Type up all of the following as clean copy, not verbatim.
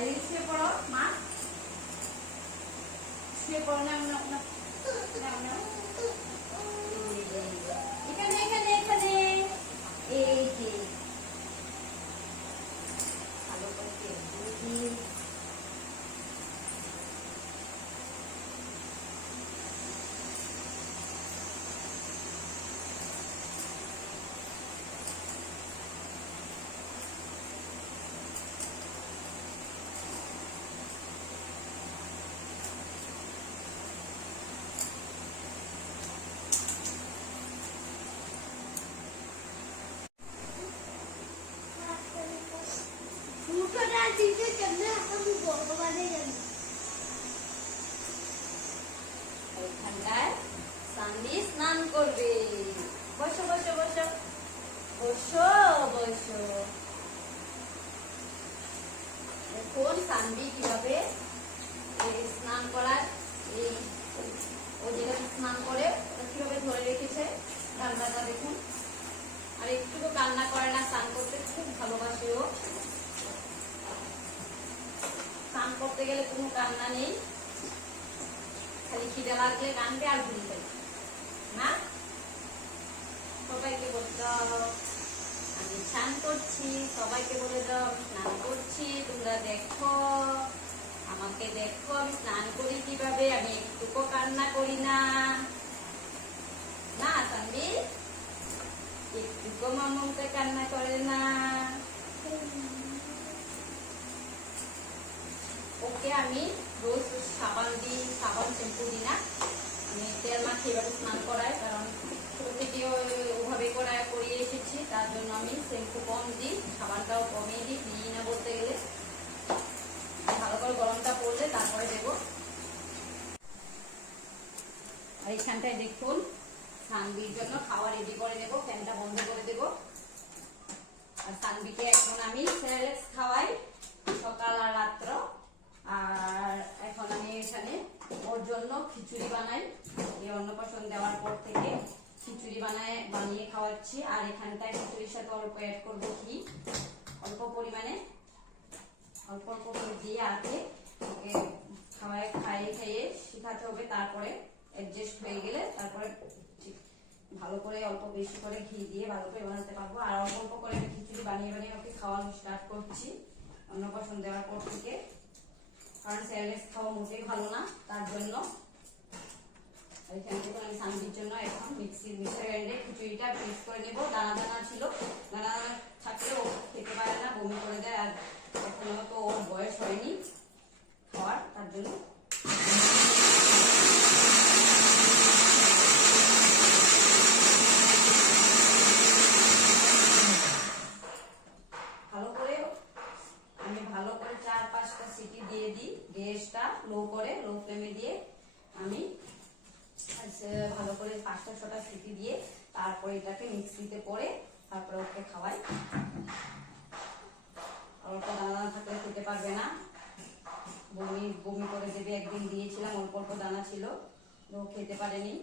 এই শুয়ে পড়ো মা, শুয়ে পড়ো না না না না, এখানে এখানে এখানে, এই যে ভালো করতে বুঝি। এখানটায় সানভি স্নান করবে। বসো বসো বসো বসো বসো। দেখুন সানভি কিভাবে স্নান করার, এই ও যেখানে স্নান করে কিভাবে ধরে রেখেছে কান্নাটা দেখুন। আর একটু তো কান্না করে না, স্নান করতে খুব ভালোবাসে ও। স্নান করতে গেলে কোনো কান্না নেই, খালি খিদে লাগলে কানবে আর ঘুরবে না। সবাইকে বলে দাও আমি স্নান করছি, সবাইকে বলে দাও স্নান করছি, তোমরা দেখো আমাকে, দেখো আমি স্নান করি কিভাবে, আমি একটুকু কান্না করি না। না সানভি একটুকু মামুকে কান্না করে না। ওকে আমি রোজ সাবান দিই, সাবান শ্যাম্পু দিই না, আমি তেল মাখিয়ে এভাবে স্নান করাই, কারণ ছোট থেকে ওভাবে করিয়ে এসেছি, তার জন্য আমি শ্যাম্পু কম দিই, সাবানটাও কমিয়ে দিই না বলতে গেলে। ভালো করে গরমটা পড়লে তারপরে দেবো। আর এইখানটায় দেখুন সানভির জন্য খাওয়া রেডি করে দেবো, ফ্যানটা বন্ধ করে দেবো। আর সানভিকে এখন আমি সেরেলাক্স খাওয়াই সকাল আর রাত্র। আর এখন আমি এখানে ওর জন্য খিচুড়ি বানাই, এই অন্নপ্রাশন দেওয়ার পর থেকে খিচুড়ি বানিয়ে খাওয়াচ্ছি। আর এখানটায় খিচুড়ির সাথে অল্প অ্যাড করবো ঘি, অল্প পরিমাণে, অল্প অল্প করে দিয়ে আগে ওকে খাইয়ে শেখাতে হবে, তারপরে অ্যাডজাস্ট হয়ে গেলে তারপরে ভালো করে অল্প বেশি করে ঘি দিয়ে ভালো করে বানাতে পারবো। আর অল্প অল্প করে খিচুড়ি বানিয়ে ওকে খাওয়ানো স্টার্ট করছি অন্নপ্রাশন দেওয়ার পর থেকে, কারণ সেরেলাক্স খাওয়া মোটেই ভালো না, তার জন্য। এখান থেকে আমি সানভির জন্য এখন মিক্সার গ্রাইন্ডারে খিচুড়িটা মিক্স করে নেবো। দানা দানা ছিল, দানা দানা থাকলে ও খেতে পারে না, বমি করে দেয়। আর এখনো তো ওর বয়স হয়নি খাওয়ার, তার জন্য ভালো করে 4-5টা সিটি দিয়ে দিই। গ্যাসটা লো ফ্লেমে দিয়ে আমি ভালো করে 5-6টা সিটি দিয়ে তারপরে এটাকে মিক্সিতে করে তারপরে ওকে খাওয়াই। অল্প দানা থাকলে খেতে পারবে না, বমি করে দেবে। একদিন দিয়েছিলাম অল্প অল্প দানা ছিল, ও খেতে পারেনি।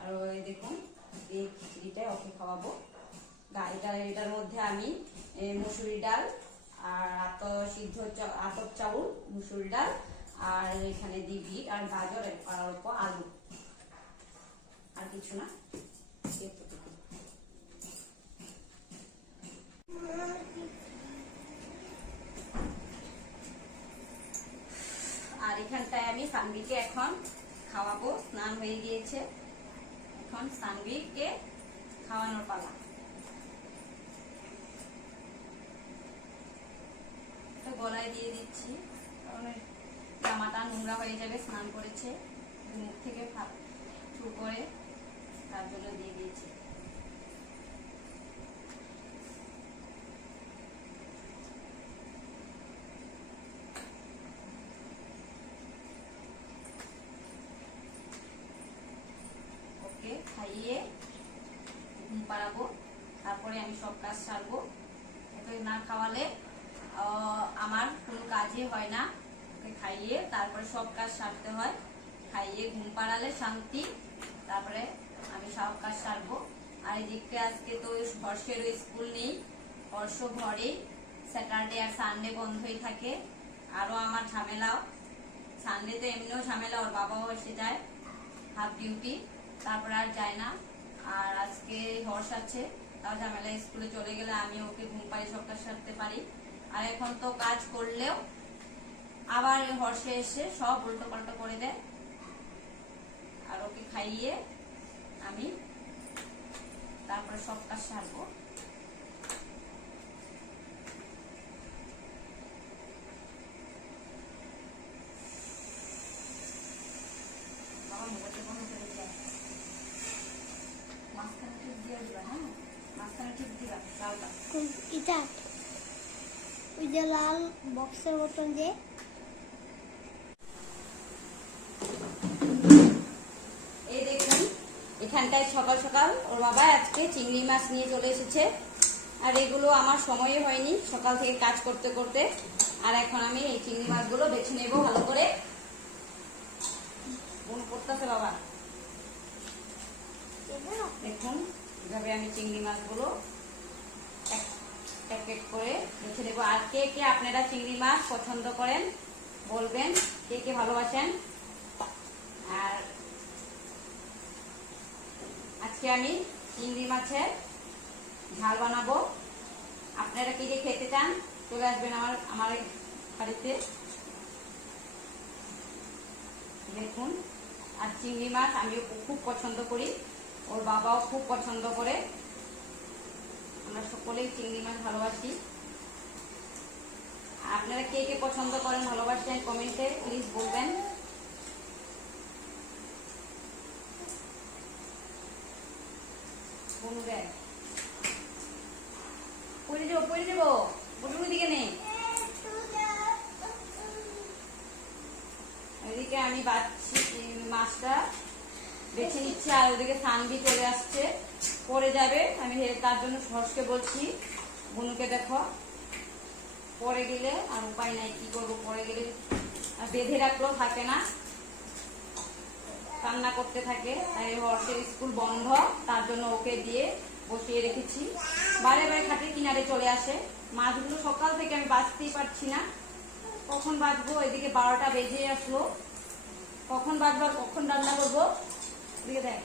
আর ওই দেখুন এই খিচুড়িটাই ওকে খাওয়াবো। এটার মধ্যে আমি মুসুরি ডাল আর আতপ চাউল, মুসুরি ডাল, আর এখানে দিই বিট আর গাজর আর অল্প আলু, আর কিছু না। আর এখানটায় আমি সানভিকে এখন খাওয়াবো, স্নান হয়ে গিয়েছে, এখন সানভিকে খাওয়ানোর পালা। গলায় দিয়ে দিচ্ছি, কারণ জামাটা নোংরা হয়ে যাবে, স্নান করেছে, মুখ থেকে চুল করে, তার জন্য দিয়ে দিয়েছি। ওকে খাইয়ে ঘুম পাড়াবো, তারপরে আমি সব কাজ সারবো। ওকে না খাওয়ালে আমার কোনো কাজই হয় না, ওকে খাইয়ে তারপরে সব কাজ সারতে হয়। খাইয়ে ঘুম পাড়ালে শান্তি, তারপরে আমি সব কাজ সারবো। আর এদিকে আজকে তো হর্ষেরও স্কুল নেই, হর্ষ ঘরে স্যাটারডে আর সানডে বন্ধই থাকে। আরো আমার ঝামেলাও, সানডে তো এমনিও ঝামেলা, ওর বাবাও এসে যায় হাফ ডিউটি, তারপরে আর যায় না। আর আজকে হর্ষ আছে, তাও ঝামেলা, স্কুলে চলে গেলে আমি ওকে ঘুম পাড়ি সবটা সারতে পারি। আর এখন তো কাজ করলেও আবার হর্ষে এসে সব উল্টো পাল্টো করে দেয়, আর ওকে খাইয়ে আমি তারপরে সব কাজ সারবো। এটা ওই যে লাল বক্সের মতন যে এই দেখুন, এখানটায় সকাল সকাল ওর বাবা আজকে চিংড়ি মাছ নিয়ে চলে এসেছে। আর এগুলো আমার সময়ই হয়নি সকাল থেকে কাজ করতে করতে। আর এখন আমি এই চিংড়ি মাছগুলো বেছে নেবো ভালো করে। মন করতেছে বাবা, দেখুন এভাবে আমি চিংড়ি মাছগুলো এক এক করে বেছে নেবো। আর কে কে আপনারা চিংড়ি মাছ পছন্দ করেন বলবেন, কে কে ভালোবাসেন। আর আজকে আমি চিংড়ি মাছের ঝাল বানাবো। আপনারা কি খেতে চান চলে আসবেন আমার বাড়িতে। দেখুন, আর চিংড়ি মাছ আমিও খুব পছন্দ করি, ওর বাবাও খুব পছন্দ করে, আমরা সকলেই চিংড়ি মাছ ভালোবাসি। আপনারা কে কে পছন্দ করেন ভালোবাসেন কমেন্টে প্লিজ বলবেন। পড়ে যাবো বলুন দিকে নেই। এদিকে আমি বাচ্চি মাছটা বেছে নিচ্ছি, আর ওদিকে সানবি চলে আসছে, পড়ে যাবে। আমি তার জন্য হর্ষকে বলছি, বুনুকে দেখো পড়ে গেলে আর উপায় নাই, কি করবো, পড়ে গেলে আর বেঁধে রাখলেও থাকে না, কান্না করতে থাকে। তাই হর্ষের স্কুল বন্ধ, তার জন্য ওকে দিয়ে বসিয়ে রেখেছি। বারে বারে খাটের কিনারে চলে আসে। মাছগুলো সকাল থেকে আমি বাঁচতেই পারছি না, কখন বাঁচবো। এদিকে 12টা বেজে আসলো, কখন বাঁচবো আর কখন রান্না করবো। এদিকে দেখ,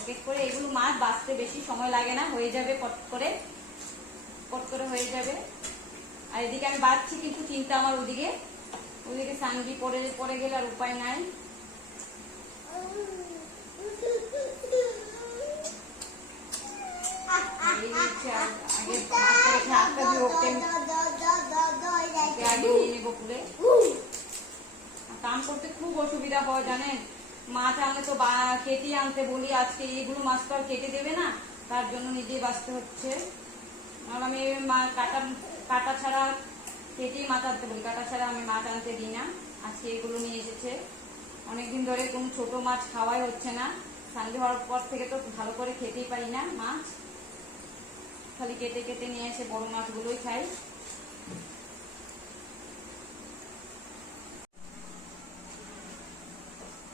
এক এক করে এগুলো মাছ বাঁচতে বেশি সময় লাগে না, হয়ে যাবে কট করে হয়ে যাবে। আর এদিকে আমি বাঁচছি, কিন্তু চিন্তা আমার ওদিকে সানবি পড়ে গেলে আর উপায় নাই। কাম করতে খুব অসুবিধা হয় জানেন, মাছ আনলে তো কেটে আনতে বলি, আজকে এইগুলো মাছ তো আর কেটে দেবে না, তার জন্য নিজেই বাঁচতে হচ্ছে। আর আমি কাটা ছাড়া কেটেই মাছ আনতে বলি, কাটা ছাড়া আমি মাছ আনতে দিই না। আজকে এগুলো নিয়ে এসেছে, অনেকদিন ধরে কোনো ছোট মাছ খাওয়াই হচ্ছে না। সানডে হওয়ার পর থেকে তো ভালো করে খেতেই পারি না মাছ, খালি কেটে কেটে নিয়ে এসে বড় মাছগুলোই খাই।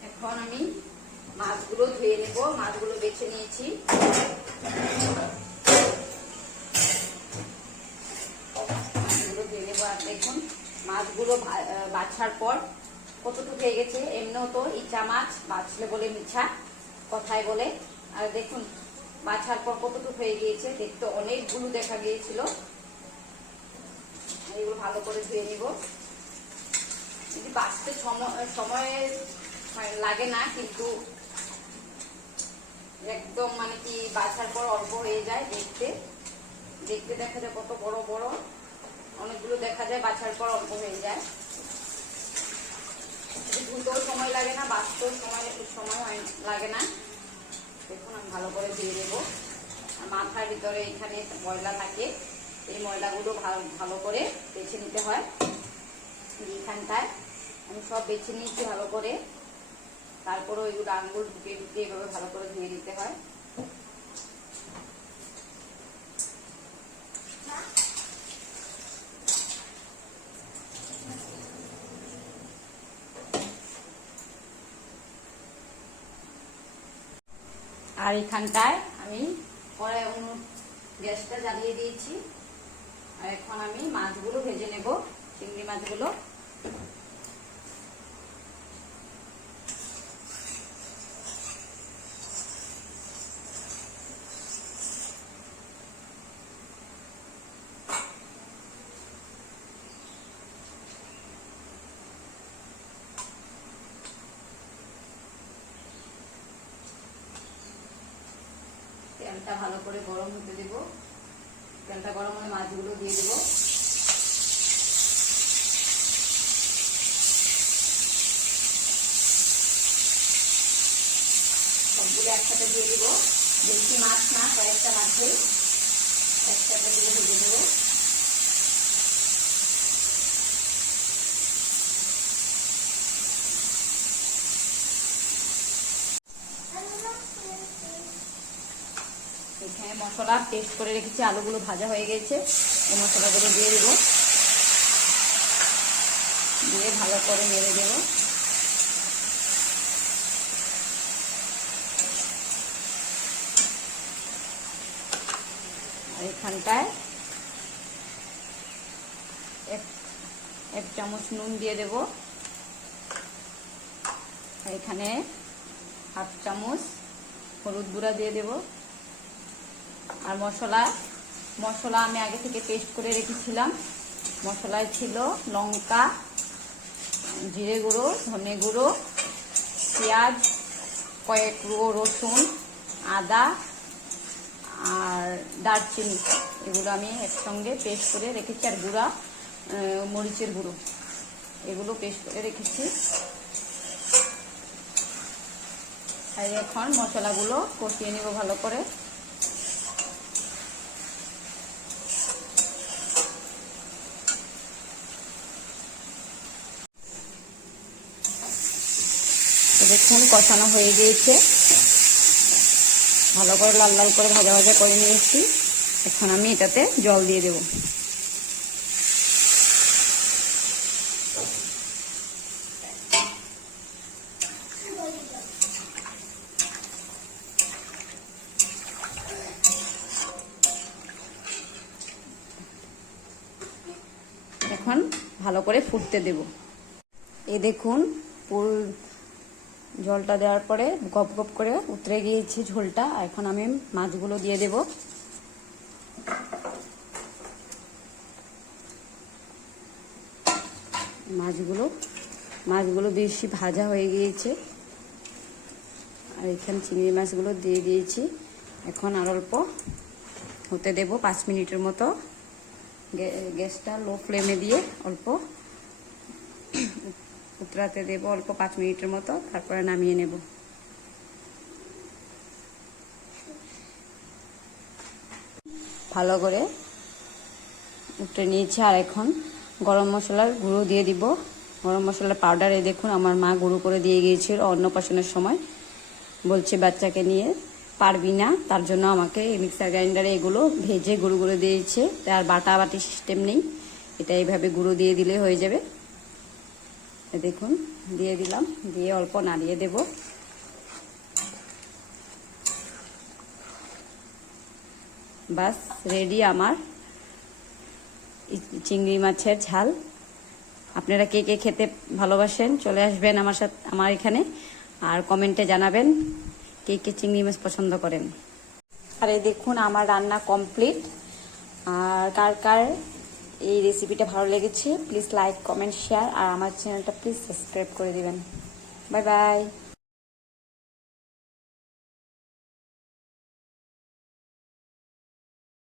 এখন আমি মাছগুলো ধুয়ে নেব, মাছগুলো বেছে নিয়েছি। মাছগুলো ধুয়ে নেবো। আর দেখুন মাছগুলো বাছার পর কতটুকু হয়ে গেছে। এমনিও তো ইচা মাছ বাছলে বলে মিঠা কথায় বলে। আর দেখুন বাছার পর কতটুকু হয়ে গিয়েছে, দেখতে অনেকগুলো দেখা গিয়েছিল। এগুলো ভালো করে ধুয়ে নিব। যদি বাছতে সময় লাগে না, কিন্তু একদম মানে কি বাছার পর অল্প হয়ে যায়, দেখতে দেখা যায় কত বড় বড়, অনেকগুলো দেখা যায়, বাছার পর অল্প হয়ে যায়। ধুতেও সময় লাগে না, বাছতেও সময় লাগে না। দেখুন আমি ভালো করে ধুয়ে দেবো। আর মাথার ভিতরে এখানে ময়লা থাকে, এই ময়লাগুলো ভালো করে বেছে নিতে হয়। এইখানটায় আমি সব বেছে নিয়েছি ভালো করে, তারপরে ওইগুলো আঙ্গুল ঢুকে এভাবে ভালো করে ধুয়ে নিতে হয়। আর এখানটায় আমি কড়াই গ্যাসটা জ্বালিয়ে দিয়েছি। আর এখন আমি মাছগুলো ভেজে নেব, চিংড়ি মাছগুলো। তেলটা ভালো করে গরম হতে দেব। তেলটা গরম হলে মাছগুলো দিয়ে দেব। সবগুলো একসাথে দিয়ে দিব, বেশি মাছ না, কয়েকটা মাছে একসাথে দিয়ে ভেজে দেবো। এখানে মশলা পেস্ট করে রেখেছি, আলুগুলো ভাজা হয়ে গেছে, এই মশলাগুলো দিয়ে দেব, দিয়ে ভালো করে নেড়ে দেব। আর এখানটায় এক চামচ নুন দিয়ে দেব। আর এখানে হাফ চামচ হলুদ গুঁড়া দিয়ে দেব। আর মশলা আমি আগে থেকে পেস্ট করে রেখেছিলাম। মশলায় ছিল লঙ্কা, জিরে গুঁড়ো, ধনে গুঁড়ো, পেঁয়াজ, কয়েক রসুন, আদা আর দারচিনি, এগুলো আমি একসঙ্গে পেস্ট করে রেখেছি। আর গুঁড়া মরিচের গুঁড়ো, এগুলো পেস্ট করে রেখেছি। আর এখন মশলাগুলো কষিয়ে নেব ভালো করে। দেখুন কষানো হয়ে গিয়েছে, ভালো করে লাল লাল করে ভাজা ভাজা করে নিয়েছি। এখন আমি এটাতে জল দিয়ে দেব। এখন ভালো করে ফুটতে দেব। এই দেখুন পুরো জলটা দেওয়ার পরে গপ গপ করে উতরে গিয়েছে ঝোলটা। এখন আমি মাছগুলো দিয়ে দেব। মাছগুলো বেশি ভাজা হয়ে গিয়েছে। আর এখানে চিংড়ি মাছগুলো দিয়ে দিয়েছি। এখন আর অল্প হতে দেব 5 মিনিটের মতো। গ্যাসটা লো ফ্লেমে দিয়ে অল্প উতরাতে দেব, অল্প 5 মিনিটের মতো, তারপরে নামিয়ে নেব। ভালো করে উতরে নিয়েছি। আর এখন গরম মশলার গুঁড়ো দিয়ে দিব। গরম মশলার পাউডার এই দেখুন আমার মা গুঁড়ো করে দিয়ে গিয়েছিল অন্নপ্রাশনের সময়। বলছে বাচ্চাকে নিয়ে পারবি না, তার জন্য আমাকে এই মিক্সার গ্রাইন্ডারে এগুলো ভেজে গুঁড়ো করে দিয়েছে। আর বাটি সিস্টেম নেই, এটা এইভাবে গুঁড়ো দিয়ে দিলে হয়ে যাবে। দেখুন দিয়ে দিলাম, দিয়ে অল্প নাড়িয়ে দেব। বাস রেডি আমার চিংড়ি মাছের ঝাল। আপনারা কে কে খেতে ভালোবাসেন চলে আসবেন আমার এখানে, আর কমেন্টে জানাবেন কে কে চিংড়ি মাছ পছন্দ করেন। আর এই দেখুন আমার রান্না কমপ্লিট। আর কার কার এই রেসিপিটা ভালো লেগেছে প্লিজ লাইক, কমেন্ট, শেয়ার, আর আমার চ্যানেলটা প্লিজ সাবস্ক্রাইব করে দিবেন। Bye bye.